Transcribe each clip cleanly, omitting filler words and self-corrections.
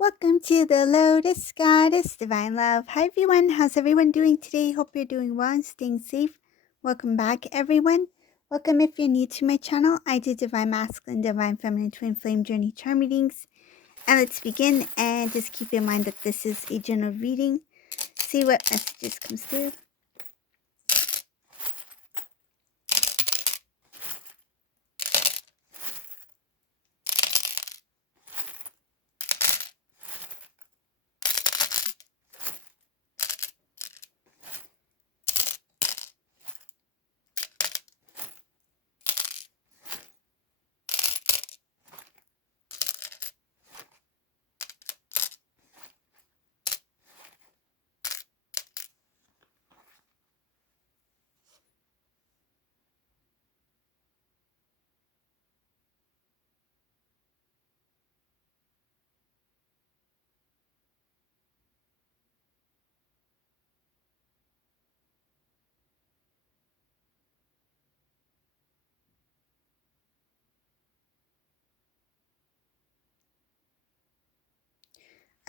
Welcome to the Lotus Goddess Divine Love. Hi everyone, how's everyone doing today? Hope you're doing well and staying safe. Welcome back everyone. Welcome if you're new to my channel. I do Divine Masculine, Divine Feminine, Twin Flame Journey Charm readings. And let's begin, and just keep in mind that this is a general reading. See what messages comes through.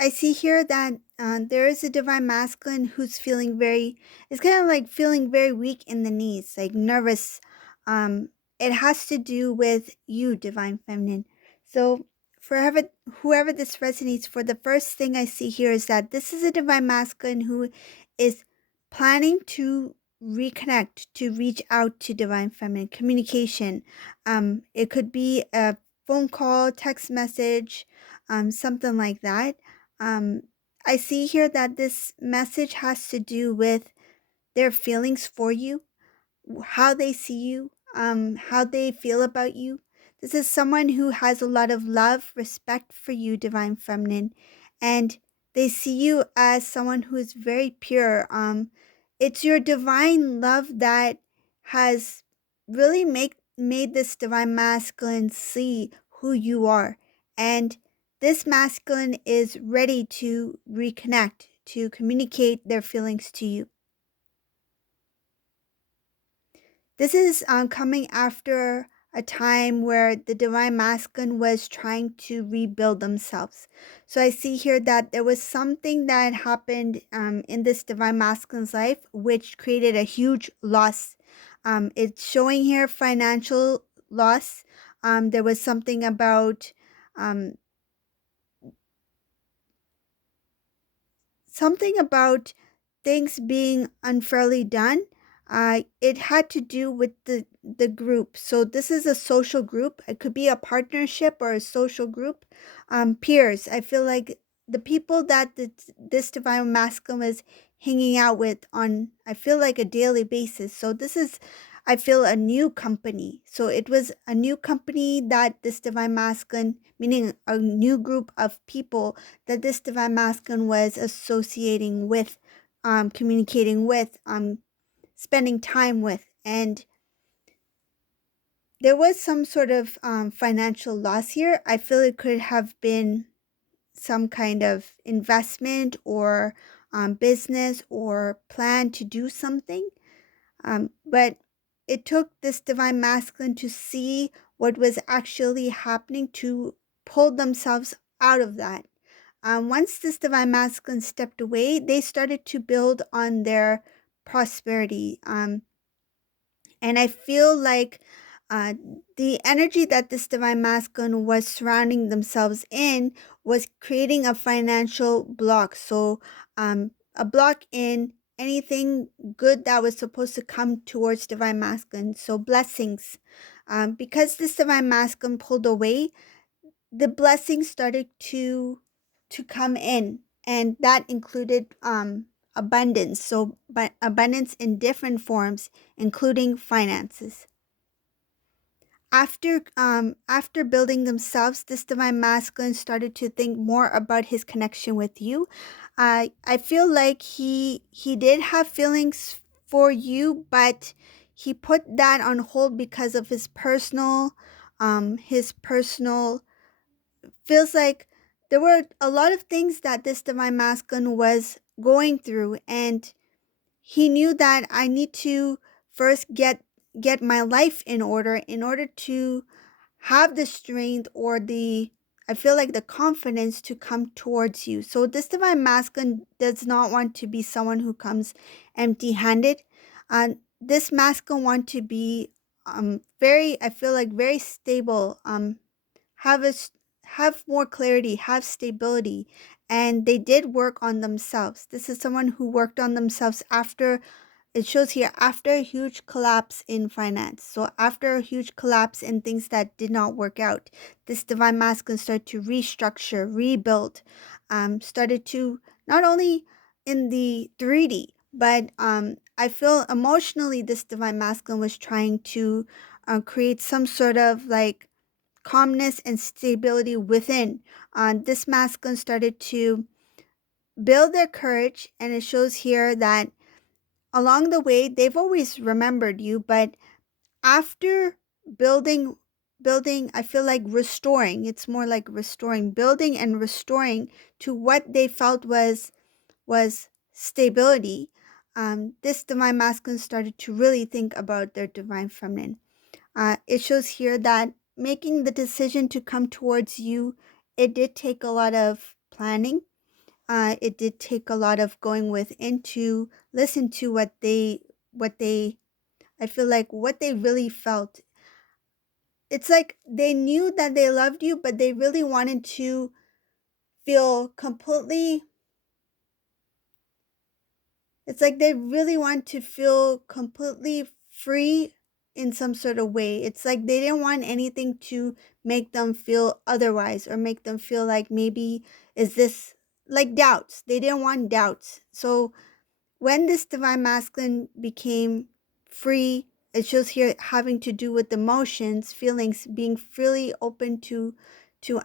I see here that there is a divine masculine who's feeling it's kind of like feeling very weak in the knees, like nervous. Um, it has to do with you, divine feminine. So, for whoever this resonates for, the first thing I see here is that this is a divine masculine who is planning to reconnect, to reach out to divine feminine communication. It could be a phone call, text message, something like that. um, I see here that this message has to do with their feelings for you, how they see you, how they feel about you. This is someone who has a lot of love, respect for you, divine feminine, and they see you as someone who is very pure. It's your divine love that has really made this divine masculine see who you are, and this masculine is ready to reconnect, to communicate their feelings to you. This is coming after a time where the divine masculine was trying to rebuild themselves. So I see here that there was something that happened in this divine masculine's life which created a huge loss. It's showing here financial loss. There was um, something about things being unfairly done. It had to do with the group. So this is a social group. It could be a partnership or a social group. Peers. I feel like the people that this divine masculine is hanging out with on, I feel like, a daily basis. So this is, I feel, a new company. So it was a new company that this divine masculine, meaning a new group of people that this divine masculine was associating with, communicating with, spending time with. And there was some sort of financial loss here. I feel it could have been some kind of investment or business or plan to do something. But it took this divine masculine to see what was actually happening to pull themselves out of that. Once this divine masculine stepped away, they started to build on their prosperity. And I feel like uh, the energy that this divine masculine was surrounding themselves in was creating a financial block. So, a block in anything good that was supposed to come towards divine masculine. So, blessings. Because this divine masculine pulled away, the blessings started to come in, and that included abundance. So, but abundance in different forms, including finances. After building themselves, this divine masculine started to think more about his connection with you. I feel like he did have feelings for you, but he put that on hold because of his personal, feels like there were a lot of things that this divine masculine was going through, and he knew that I need to first get my life in order to have the strength or the, I feel like the confidence to come towards you. So this divine masculine does not want to be someone who comes empty-handed. This masculine want to be very, I feel like, very stable, have have more clarity, have stability, and they did work on themselves. This is someone who worked on themselves after, it shows here, after a huge collapse in finance. So after a huge collapse in things that did not work out, this divine masculine started to restructure, rebuild, started to, not only in the 3D, but I feel emotionally this divine masculine was trying to create some sort of like calmness and stability within. This masculine started to build their courage, and it shows here that along the way they've always remembered you, but after building building, I feel like restoring, it's more like restoring, building and restoring to what they felt was stability. This divine masculine started to really think about their divine feminine. It shows here that making the decision to come towards you, it did take a lot of planning. It did take a lot of going within to listen to what they, I feel like what they really felt. It's like they knew that they loved you, but they really wanted to feel completely, it's like they really want to feel completely free in some sort of way. It's like they didn't want anything to make them feel otherwise or make them feel like maybe is this like doubts. They didn't want doubts. So when this divine masculine became free, it shows here having to do with emotions, feelings, being freely open to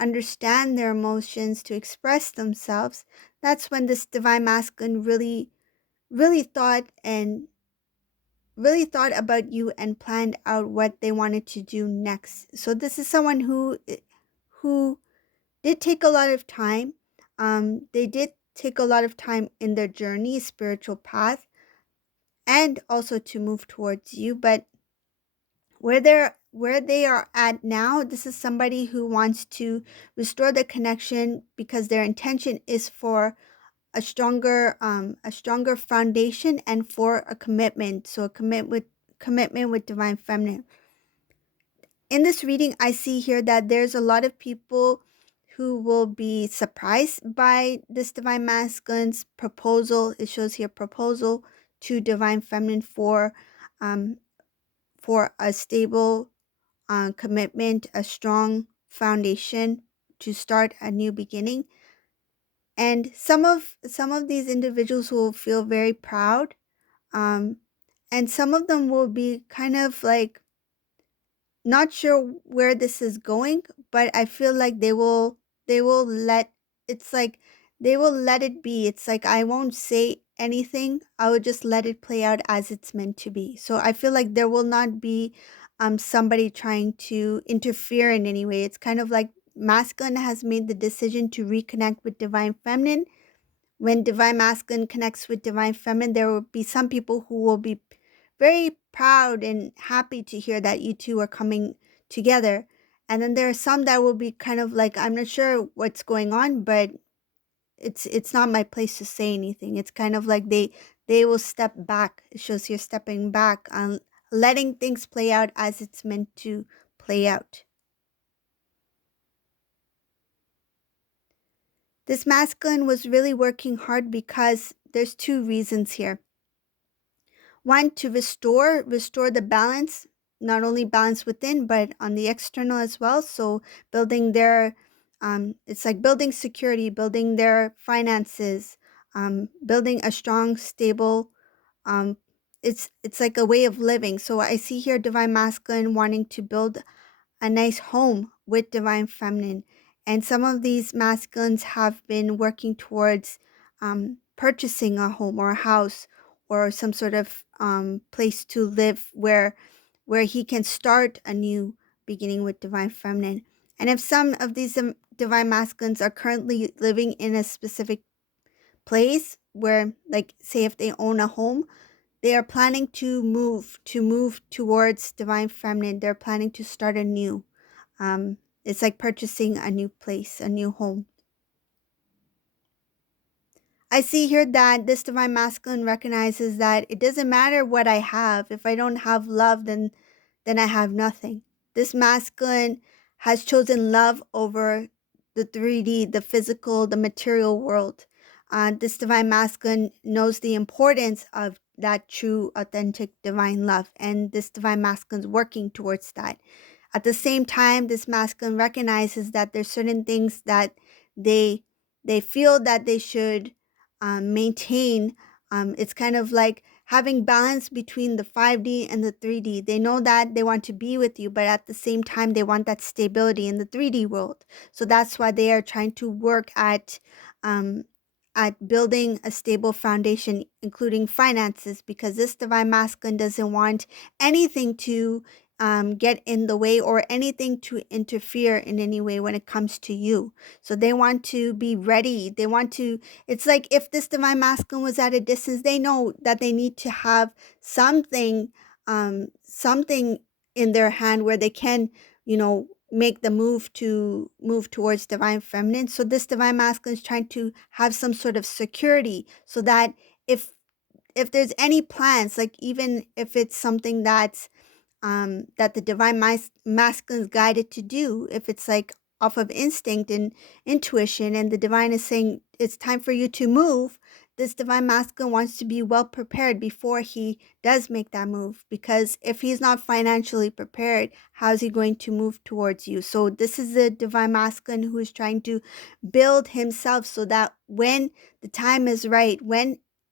understand their emotions, to express themselves. That's when this divine masculine really thought and really thought about you and planned out what they wanted to do next. So this is someone who did take a lot of time. They did take a lot of time in their journey, spiritual path, and also to move towards you. But where they are at now, this is somebody who wants to restore the connection because their intention is for a stronger foundation and for a commitment. So a commitment with divine feminine. In this reading, I see here that there's a lot of people who will be surprised by this divine masculine's proposal. It shows here proposal to divine feminine um for a stable commitment, a strong foundation to start a new beginning. And some of these individuals will feel very proud, um, and some of them will be kind of like not sure where this is going, but I feel like they will let, it's like they will let it be. It's like I won't say anything. I will just let it play out as it's meant to be. So I feel like there will not be somebody trying to interfere in any way. It's kind of like masculine has made the decision to reconnect with divine feminine. When divine masculine connects with divine feminine, there will be some people who will be very proud and happy to hear that you two are coming together. And then there are some that will be kind of like, I'm not sure what's going on, but it's not my place to say anything. It's kind of like they will step back. It shows you're stepping back and letting things play out as it's meant to play out. This masculine was really working hard because there's two reasons here. One, to restore the balance, not only balance within but on the external as well. So building their it's like building security, building their finances, building a strong, stable, um it's like a way of living. So I see here divine masculine wanting to build a nice home with divine feminine. And some of these masculines have been working towards purchasing a home or a house or some sort of place to live where he can start a new beginning with divine feminine. And if some of these divine masculines are currently living in a specific place where, like, say if they own a home, they are planning to move towards divine feminine. They're planning to start anew. It's like purchasing a new place, a new home. I see here that this divine masculine recognizes that it doesn't matter what I have. If I don't have love, then I have nothing. This masculine has chosen love over the 3D, the physical, the material world. This divine masculine knows the importance of that true, authentic divine love, and this divine masculine is working towards that. At the same time, this masculine recognizes that there's certain things that they they feel that they should maintain. It's kind of like having balance between the 5D and the 3D. They know that they want to be with you, but at the same time, they want that stability in the 3D world. So that's why they are trying to work um, at building a stable foundation, including finances, because this divine masculine doesn't want anything to get in the way or anything to interfere in any way when it comes to you. So they want to be ready. They want to, it's like if this divine masculine was at a distance, they know that they need to have something, something in their hand where they can, make the move towards divine feminine. So this divine masculine is trying to have some sort of security so that if if there's any plans, like even if it's something that the divine masculine is guided to do, if it's like off of instinct and intuition, and the divine is saying it's time for you to move, this divine masculine wants to be well prepared before he does make that move. Because if he's not financially prepared, how's he going to move towards you? So, this is the divine masculine who is trying to build himself so that when the time is right,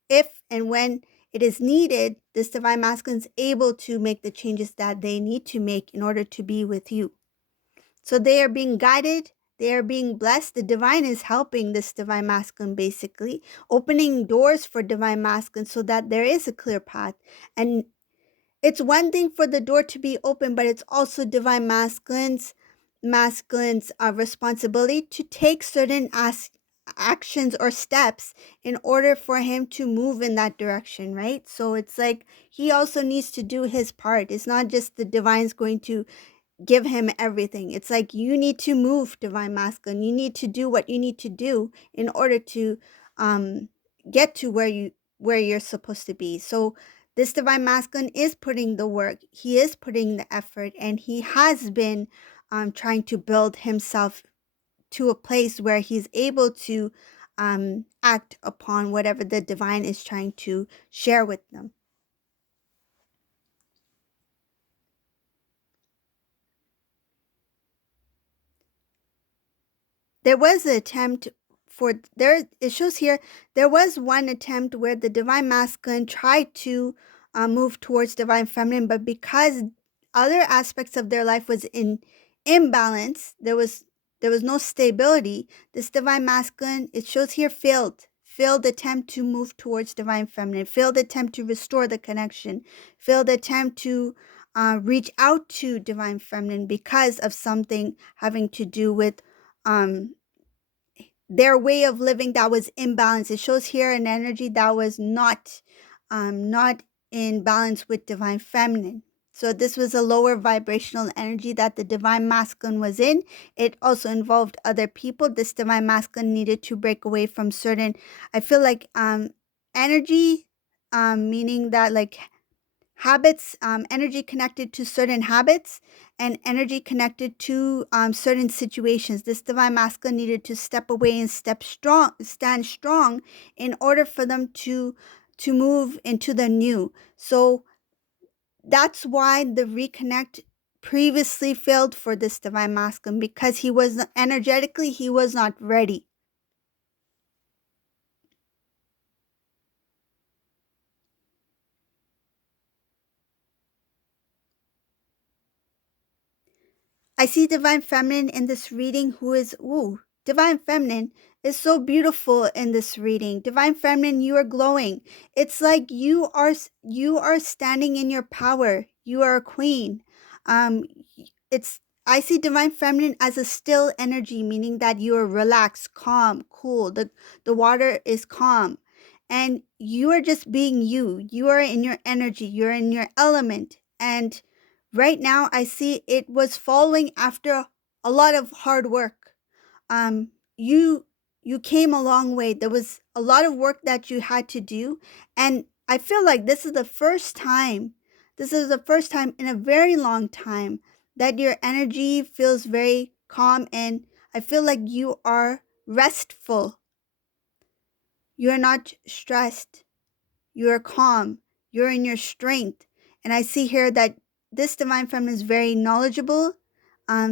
if and when it is needed, this divine masculine is able to make the changes that they need to make in order to be with you. So they are being guided, they are being blessed. The divine is helping this divine masculine, basically opening doors for divine masculine so that there is a clear path. And it's one thing for the door to be open, but it's also divine masculine's responsibility to take certain actions or steps in order for him to move in that direction, right? So it's like he also needs to do his part. It's not just the divine's going to give him everything. It's like you need to move, divine masculine. You need to do what you need to do in order to um get to where you're supposed to be. So this divine masculine is putting the work. He is putting the effort, and he has been trying to build himself to a place where he's able to act upon whatever the divine is trying to share with them. There was an attempt for there. It shows here there was one attempt where the divine masculine tried to move towards divine feminine, but because other aspects of their life was in imbalance, there was no stability. This divine masculine, it shows here, failed attempt to move towards divine feminine, failed attempt to restore the connection, failed attempt to reach out to divine feminine because of something having to do with um their way of living that was imbalanced. It shows here an energy that was not in balance with divine feminine. So this was a lower vibrational energy that the divine masculine was in. It also involved other people. This divine masculine needed to break away from certain, I feel like, energy, meaning that like habits, energy connected to certain habits, and energy connected to certain situations. This divine masculine needed to step away and stand strong in order for them to move into the new. So that's why the reconnect previously failed for this divine masculine, because he was energetically, he was not ready. I see divine feminine in this reading, who is, ooh, divine feminine is so beautiful in this reading. Divine feminine, you are glowing. It's like you are standing in your power. You are a queen. Um it's I see divine feminine as a still energy, meaning that you are relaxed, calm, cool. The water is calm. And you are just being you. You are in your energy. You're in your element. And right now, I see it was following after a lot of hard work. You came a long way. There was a lot of work that you had to do, and I feel like this is the first time in a very long time that your energy feels very calm, and I feel like you are restful. You're not stressed. You're calm. You're in your strength. And I see here that this divine feminine is very knowledgeable,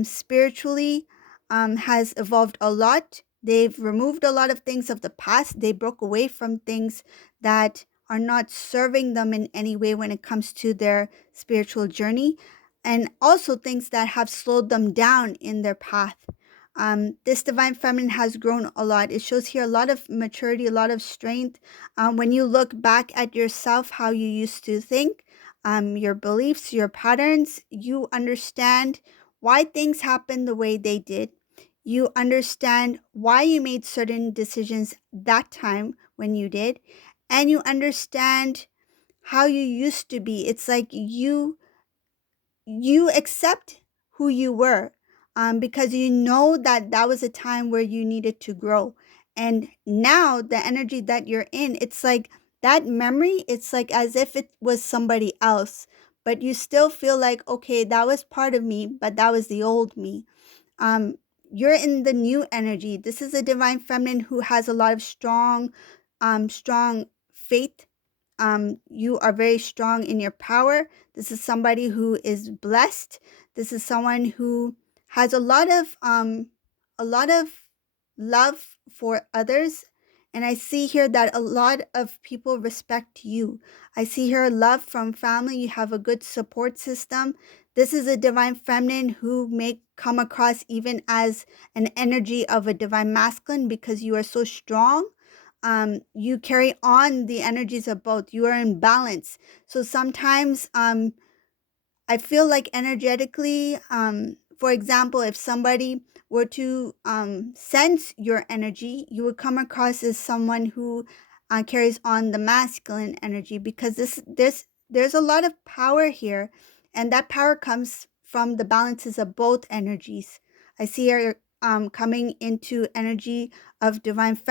spiritually, has evolved a lot. They've removed a lot of things of the past. They broke away from things that are not serving them in any way when it comes to their spiritual journey, and also things that have slowed them down in their path. This divine feminine has grown a lot. It shows here a lot of maturity, a lot of strength. When you look back at yourself, how you used to think, your beliefs, your patterns, you understand why things happened the way they did. You understand why you made certain decisions that time when you did, and you understand how you used to be. It's like you accept who you were, because you know that that was a time where you needed to grow. And now the energy that you're in, it's like that memory, it's like as if it was somebody else, but you still feel like, okay, that was part of me, but that was the old me. um you're in the new energy. This is a divine feminine who has a lot of strong faith. You are very strong in your power. This is somebody who is blessed. This is someone who has a lot of love for others. And I see here that a lot of people respect you. I see here love from family. You have a good support system. This is a divine feminine who may come across even as an energy of a divine masculine because you are so strong. You carry on the energies of both. You are in balance. So sometimes I feel like energetically, for example, if somebody were to sense your energy, you would come across as someone who carries on the masculine energy, because there's a lot of power here, and that power comes from the balances of both energies. I see her coming into energy of divine